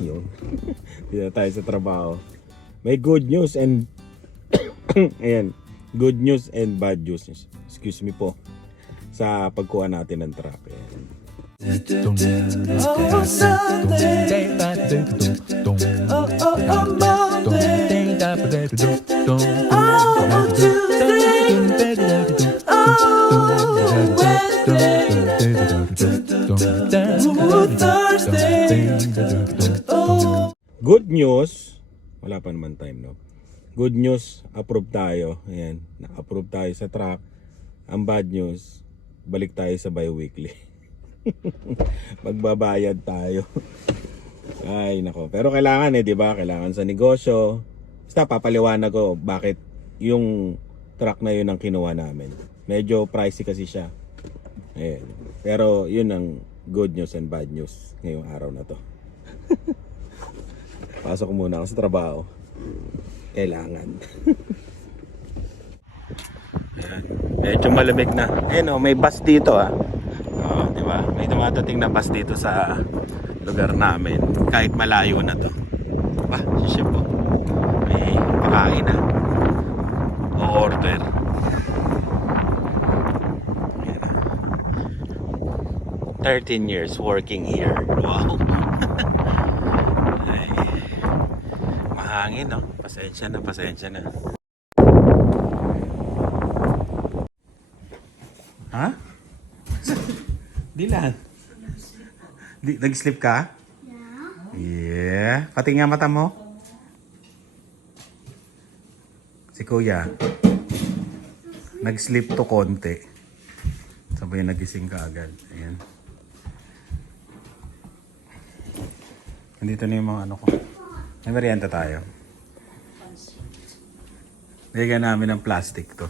Yun. Dito tayo sa trabaho. May good news and ayan, good news and bad news. Excuse me po sa pagkuha natin ng truck. Ayan. Oh, Sunday. Oh, Monday. Oh, Tuesday. Oh, Wednesday. Oh, Thursday. Oh. Good news, wala pa naman time, no? Good news, approve tayo. Ayan, na-approve tayo sa truck. Ang bad news, balik tayo sa bi-weekly. Magbabayad tayo. Ay nako, pero kailangan di ba? Kailangan sa negosyo. Basta papaliwanag ko bakit yung truck na yun ang kinuha namin. Medyo pricey kasi siya. Ayan. Pero yun ang good news and bad news ngayong araw na to. Pasok muna ako sa trabaho. Kailangan. Ayan. Medyo malamig na. Ayan may bus dito di ba? May dumadating na bus dito sa lugar namin. Kahit malayo na to. Diba? Ship po. May pakain na. O-order. Ayan. 13 years working here. Wow. Ay, mahangin, no? Pasensya na, pasensya na. Ha? Dilan. Nag-sleep ka? Yeah. Pati nga mata mo? Si Kuya. Nag-sleep to konti. Sabay nagising ka agad. Ayan. Nandito na yung mga ano ko. May merienda tayo. Bigyan namin ng plastic to.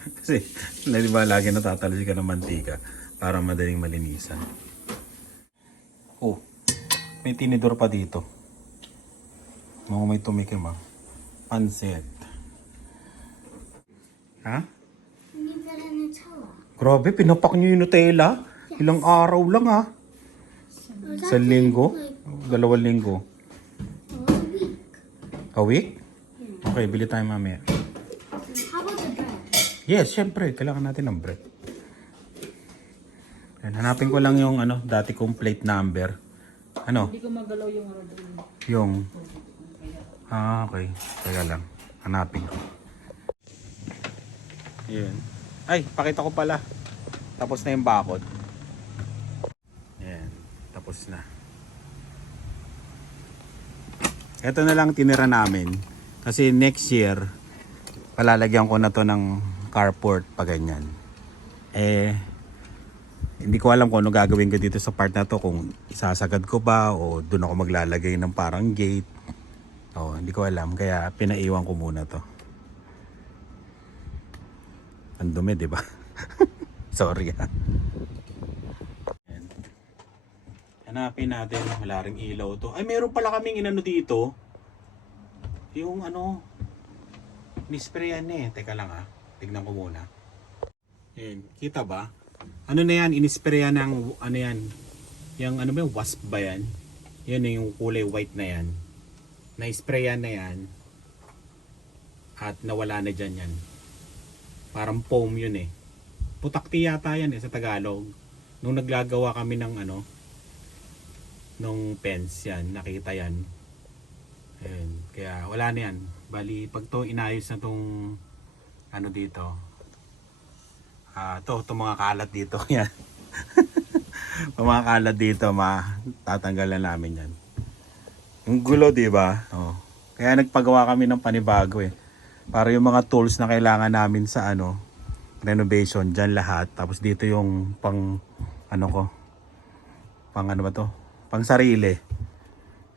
Kasi, di ba lagi natatalsi ka ng mantika para madaling malinisan. Oh, may tinidor pa dito. Mga may tumikim Pansit. Ha? Grabe, pinapak nyo yung Nutella. Ilang araw lang Sa linggo? 2 linggo. A week? Okay, bili tayo mamaya. How about the bread? Yes, syempre. Kailangan natin ng bread. Ayan, hanapin ko lang yung dati kong plate number. Ano? Hindi ko magalaw yung order. Yung... okay. Teka lang. Hanapin ko. Ayan. Ay, pakita ko pala. Tapos na yung bakod. Ayan. Tapos na. Ito na lang tinira namin. Kasi next year, palalagyan ko na to ng carport pa ganyan. Hindi ko alam kung ano gagawin ko dito sa part na to. Kung isasagad ko ba o doon ako maglalagay ng parang gate. Hindi ko alam. Kaya pinaiwan ko muna to. Ang dumi, di ba? Sorry Hanapin natin. Wala ring ilaw to. Ay, meron pala kaming inano dito. Yung nisprayan Teka lang tignan ko muna. Ayan, kita ba? Ano na yan? Inisprayan ng yan? Yung ba yung wasp ba yan? Yan yung kulay white na yan. Na-sprayan na yan. At nawala na dyan yan. Parang foam yun Putakti yata yan sa Tagalog. Nung naglagawa kami ng nung fence yan, nakita yan. Ayan, kaya wala na yan. Bali, pag to inayos na tong dito. Itong mga kalat dito. Yan. Mga kalat dito, tatanggalan namin yan. Ang gulo, di ba? Kaya nagpagawa kami ng panibago Para yung mga tools na kailangan namin sa renovation, dyan lahat. Tapos dito yung pang pang sarili.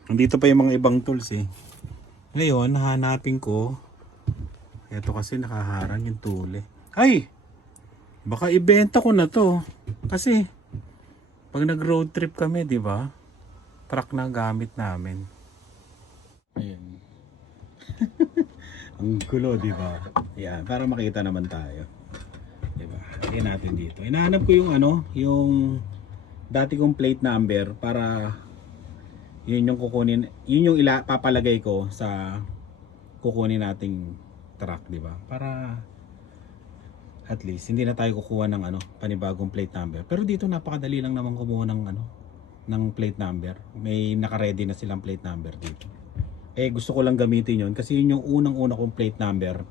Nandito pa yung mga ibang tools Ngayon, hanapin ko. Ito kasi nakaharang yung tule. Ay! Baka ibenta ko na to. Kasi, pag nag-road trip kami, di ba? Truck na gamit namin. Ayan. Ang gulo, di ba? Ayan, para makita naman tayo. Di ba? Lagyan natin dito. Hinahanap ko yung yung dati kong plate number para Yun yung kukunin, yun yung papalagay ko sa kukunin nating truck, di ba? Para at least hindi na tayo kukuha ng panibagong plate number. Pero dito napakadali lang naman kumuha ng ng plate number. May naka-ready na silang plate number dito. Eh gusto ko lang gamitin yun kasi yun yung unang-una kong plate number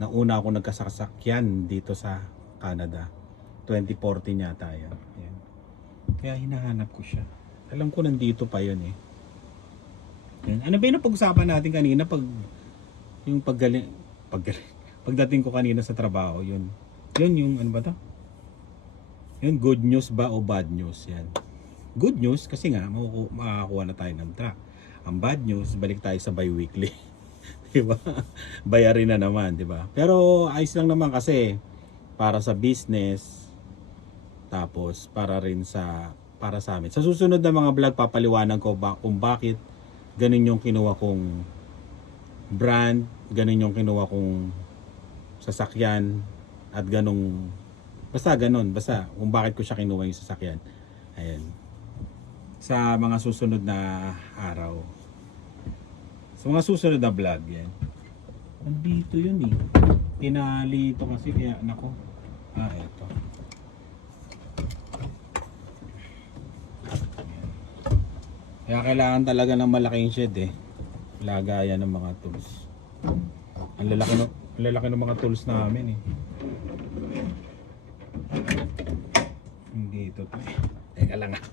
na una ako nagkasakyan dito sa Canada. 2014 yata yan. Ayan. Kaya hinahanap ko siya. Alam ko nandito pa yun eh. Yan. Ano ba yung napag-usapan natin kanina yung pagdating ko kanina sa trabaho, yun yung ano ba to? Yun, good news ba o bad news? Yan. Good news kasi nga makakakuha na tayo ng truck. Ang bad news, balik tayo sa bi-weekly. Diba? Bayarin na naman, diba? Pero ayos lang naman kasi para sa business, tapos para sa amin. Sa susunod na mga vlog papaliwanag ko kung bakit ganun yung kinuha kong brand, ganun yung kinuha kong sasakyan at basta kung bakit ko siya kinuha yung sasakyan. Ayan. Sa mga susunod na araw. Sa mga susunod na vlog yan. Nandito yun eh. Tinali ito kasi kaya nako. Eto. Kaya kailangan talaga ng malaking shed eh. Lagayan ng mga tools. Ang lalaki ng mga tools namin eh. Hindi ito to. Teka lang ah.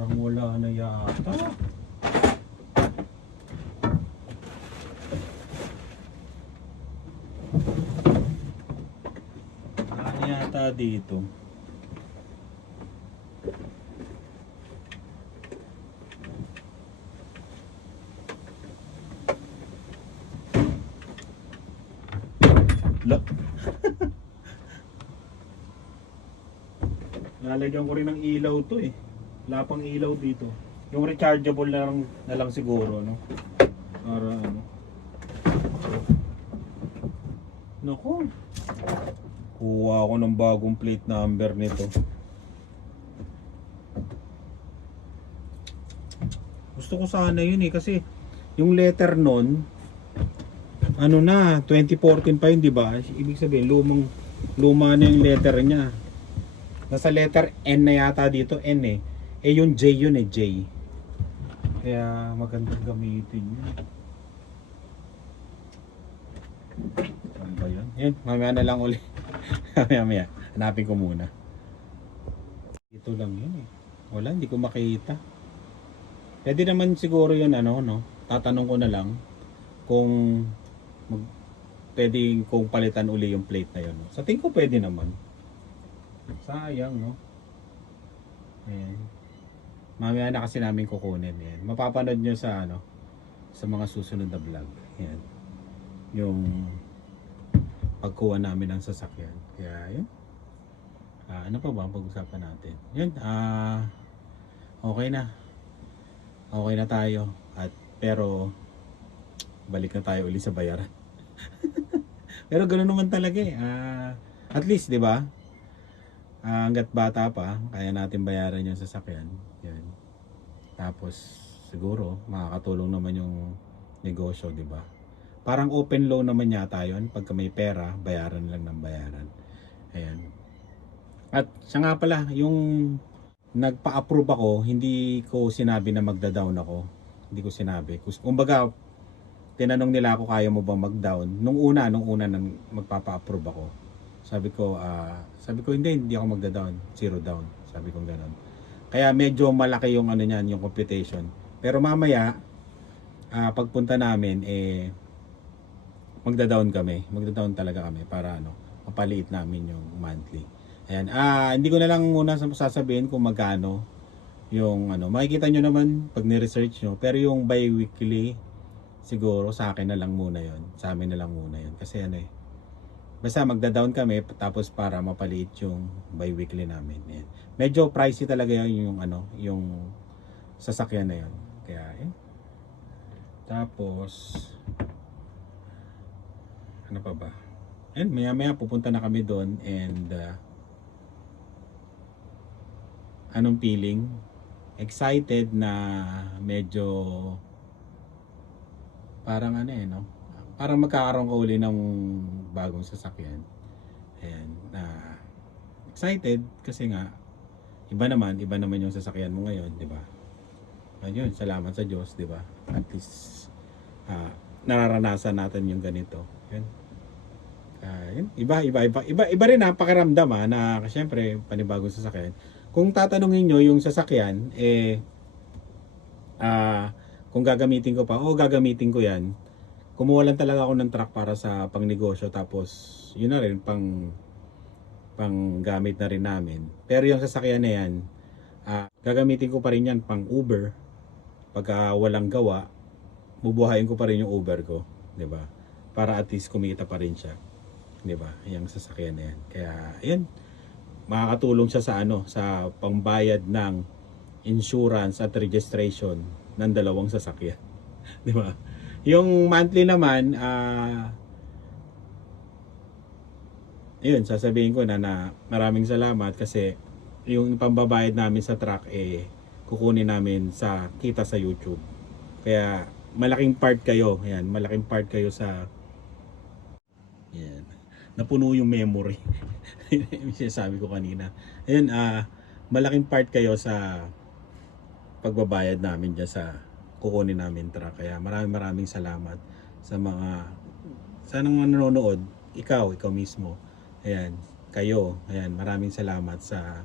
Parang wala na yata. Wala na yata dito. Look. Lalagyan ko rin ng ilaw to eh. Wala pang ilaw dito. Yung rechargeable na lang siguro, no? Para ano. Naku. Kuha ako ng bagong plate number nito. Gusto ko sana yun eh kasi yung letter nun ano na, 2014 pa yun, di ba? Ibig sabihin, luma na yung letter niya. Nasa letter N na yata dito, N eh. Eh yung J yun eh, J. Kaya magandang gamitin yun. Ano ba yun? Yan, mamaya na lang uli. Mamaya, hanapin ko muna. Ito lang yun eh. Wala, hindi ko makita. Pwede naman siguro yun no? Tatanong ko na lang kung pwede kong palitan uli yung plate na yun. No? Sa tingin ko pwede naman. Sayang, no? Ayan. Mamaya na kasi namin kukunin. Ayan. Mapapanood nyo sa sa mga susunod na vlog. Ayan. Yung pagkuha namin ng sasakyan. Kaya yun. Ano pa ba ang pag-usapan natin? Yun. Okay na. Okay na tayo. Pero balik na tayo uli sa bayaran. Pero ganoon naman talaga eh. At least, 'di ba? Hangga't bata pa, kaya natin bayaran yung sasakyan. Yan. Tapos siguro makakatulong naman yung negosyo, 'di ba? Parang open loan naman yata 'yon. Pagka may pera, bayaran lang ng bayaran. Ayan. At siya nga pala, yung nagpa-approve ako, hindi ko sinabi na magda-down ako. Hindi ko sinabi. Kumbaga, tinanong nila ako, kaya mo ba mag-down? Nung una nang magpapa-approve ako. Sabi ko hindi ako magda-down, zero down. Sabi ko ganoon. Kaya medyo malaki yung niyan, yung computation. Pero mamaya pagpunta namin magda-down talaga kami para mapaliit namin yung monthly. Ayan. Hindi ko na lang muna sasabihin kung magkano yung makikita nyo naman pag ni-research nyo. Pero yung bi-weekly siguro sa akin na lang muna yon, sa amin na lang muna yon, kasi ano eh, basta magda-down kami tapos para mapaliit yung bi-weekly namin. Yan. Medyo pricey talaga yung ano, yung sasakyan na yon. Kaya eh. Tapos ano pa ba? And maya-maya pupunta na kami doon and anong feeling? Excited na medyo parang ano eh, no? Parang magkakaroon ka uli ng bagong sasakyan. Ayan, excited kasi nga iba naman yung sasakyan mo ngayon, 'di ba? Ayun, salamat sa Diyos, 'di ba? At least nararanasan natin yung ganito. Yun. Yun. Iba rin ang pakiramdam na syempre panibagong sasakyan. Kung tatanungin nyo yung sasakyan kung gagamitin ko pa, gagamitin ko yan. Kumuha lang talaga ako ng truck para sa pangnegosyo, tapos yun na rin pang gamit na rin namin. Pero yung sasakyan na yan, gagamitin ko pa rin yan pang Uber. Pagka walang gawa, bubuhayin ko pa rin yung Uber ko, 'di ba? Para at least kumita pa rin siya, 'di ba? Yung sasakyan na yan. Kaya ayun, makakatulong siya sa sa pangbayad ng insurance at registration ng dalawang sasakyan. 'Di ba? Yung monthly naman ayun, sasabihin ko na maraming salamat kasi yung pambabayad namin sa truck kukunin namin sa kita sa YouTube. Kaya malaking part kayo, yan, malaking part kayo sa yan. Napuno yung memory. Sabi ko kanina. Ayun, malaking part kayo sa pagbabayad namin diyan sa kukunin namin truck. Kaya maraming salamat sa mga nanonood, ikaw mismo. Ayan, kayo. Ayan, maraming salamat sa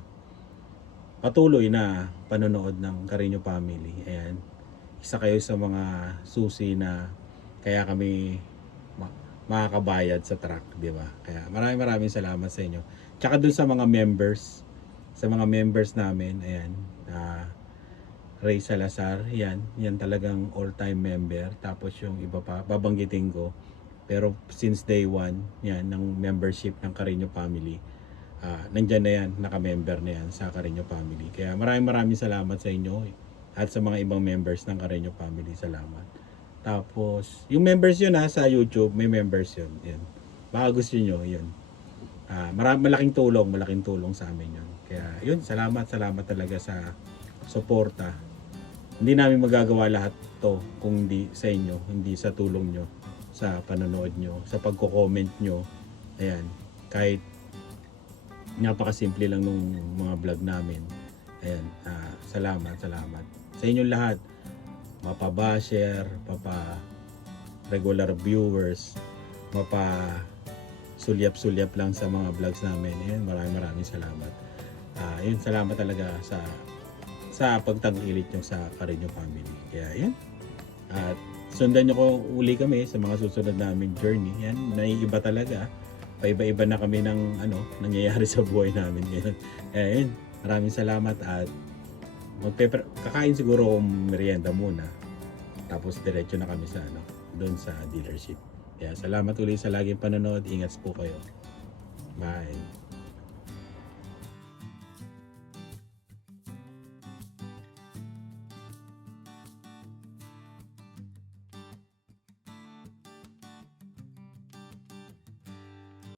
patuloy na panonood ng Carino Family. Ayan. Isa kayo sa mga susi na kaya kami makakabayad sa truck, di ba? Kaya maraming salamat sa inyo. Tsaka dun sa mga members namin, ayan, Ray Salazar, yan talagang all-time member. Tapos yung iba pa, babanggitin ko. Pero since day one, yan, ng membership ng Carino Family, nandyan na yan, naka-member na yan sa Carino Family. Kaya maraming salamat sa inyo. At sa mga ibang members ng Carino Family, salamat. Tapos, yung members yun sa YouTube, may members yun. Yan. Baka gusto nyo, yun. Malaking tulong sa amin yun. Kaya yun, salamat talaga sa suporta. Hindi namin magagawa lahat to kung hindi sa inyo, hindi sa tulong nyo, sa panonood nyo, sa pagko-comment nyo. Ayan, kahit napakasimple lang nung mga vlog namin. Ayan, salamat. Sa inyong lahat, mapa-basher, regular viewers, sulyap-sulyap lang sa mga vlogs namin. Ayan, maraming salamat. Yun, salamat talaga sa pagtangkilik nyo sa Carino Family. Kaya yan. At sundan nyo ko uli kami sa mga susunod namin journey. Yan, naiiba talaga. Paiba-iba na kami ng nangyayari sa buhay namin ngayon. Kaya yun, maraming salamat at kakain siguro akong merienda muna. Tapos diretso na kami sa doon sa dealership. Kaya salamat ulit sa laging panonood. Ingat po kayo. Bye.